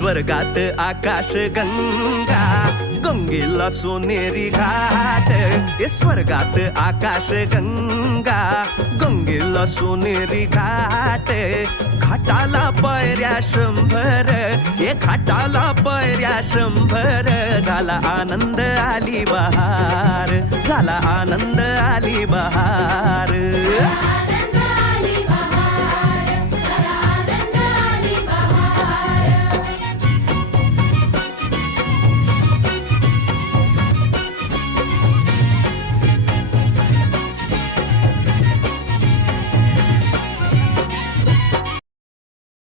स्वर्गात आकाश गंगा, गंगेला सोनेरी घाट. स्वर्गात आकाश गंगा, गंगेला सोनेरी घाट. घाटाला पायऱ्या 100, घाटाला पायऱ्या 100. झाला आनंद आली बहार, झाला आनंद आली बहार.